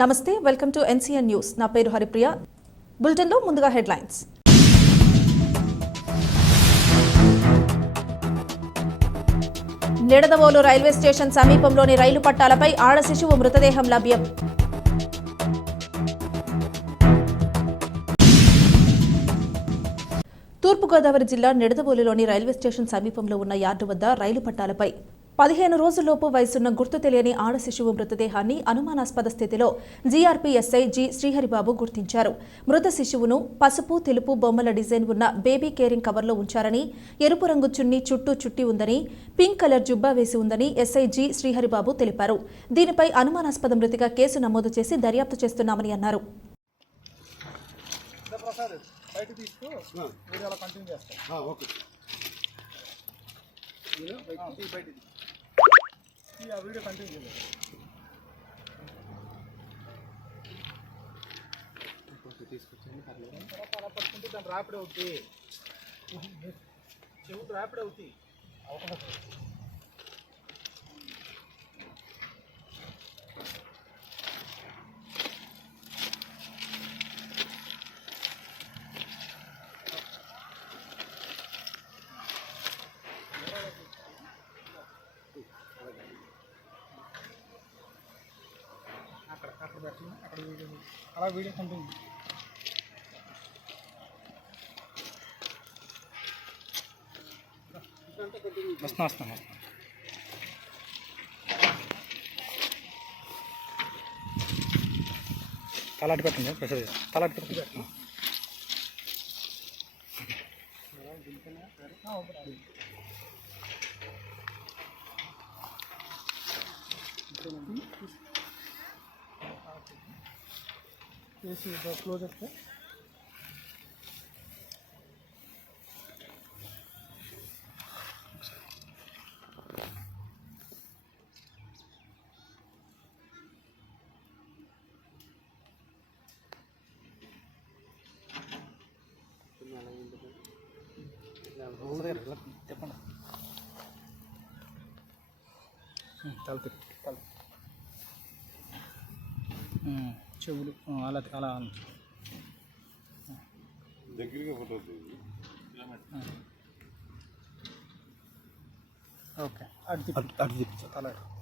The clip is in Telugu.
నమస్తే వెల్కమ్ టు ఎన్సీఎన్ న్యూస్. నా పేరు హరిప్రియ. బులెటిన్లో ముందుగా హెడ్లైన్స్. నిడదవోలు రైల్వే స్టేషన్ సమీపంలోని రైలు పట్టాలపై ఆడ శిశువు మృతదేహం లభ్యం. తూర్పుగోదావరి జిల్లా నిడదవోలులోని రైల్వే స్టేషన్ సమీపంలో ఉన్న యార్డు వద్ద రైలు పట్టాలపై పదిహేను రోజుల్లోపు వయసున్న గుర్తు తెలియని ఆడ శిశువు మృతదేహాన్ని అనుమానాస్పద స్థితిలో జీఆర్పీ ఎస్ఐ జి శ్రీహరిబాబు గుర్తించారు. మృత శిశువును పసుపు తెలుపు బొమ్మల డిజైన్ ఉన్న బేబీ కేరింగ్ కవర్లో ఉంచారని ఎరుపు రంగు చున్నీ చుట్టూ చుట్టి ఉందని పింక్ కలర్ జుబ్బా వేసి ఉందని ఎస్ఐ జి శ్రీహరిబాబు తెలిపారు. దీనిపై అనుమానాస్పద మృతిగా కేసు నమోదు చేసి దర్యాప్తు చేస్తున్నామని అన్నారు. ఓకే. బయట ఆ వీడియో కంటిన్యూ చేయాలి తర్వాత అలా పట్టుకుంటే దాని ర్యాపిడ్ అవుతుంది చెవుకు రాపిడ్ అవుతాయి అక్కడ పెట్టండి. అక్కడ వీడియో అలా వీడియో కంటిన్యూ. వస్తున్నా వస్తున్నా తలాటి పెట్టండి ప్రెషర్ తలాటి పెట్టండి చేసి This is the closest one. താല്പര്യം താല്പര്യം చెవులు. అలా అలా. దగ్గరగా. ఓకే. అటు అటు తిప్పి తల అటు.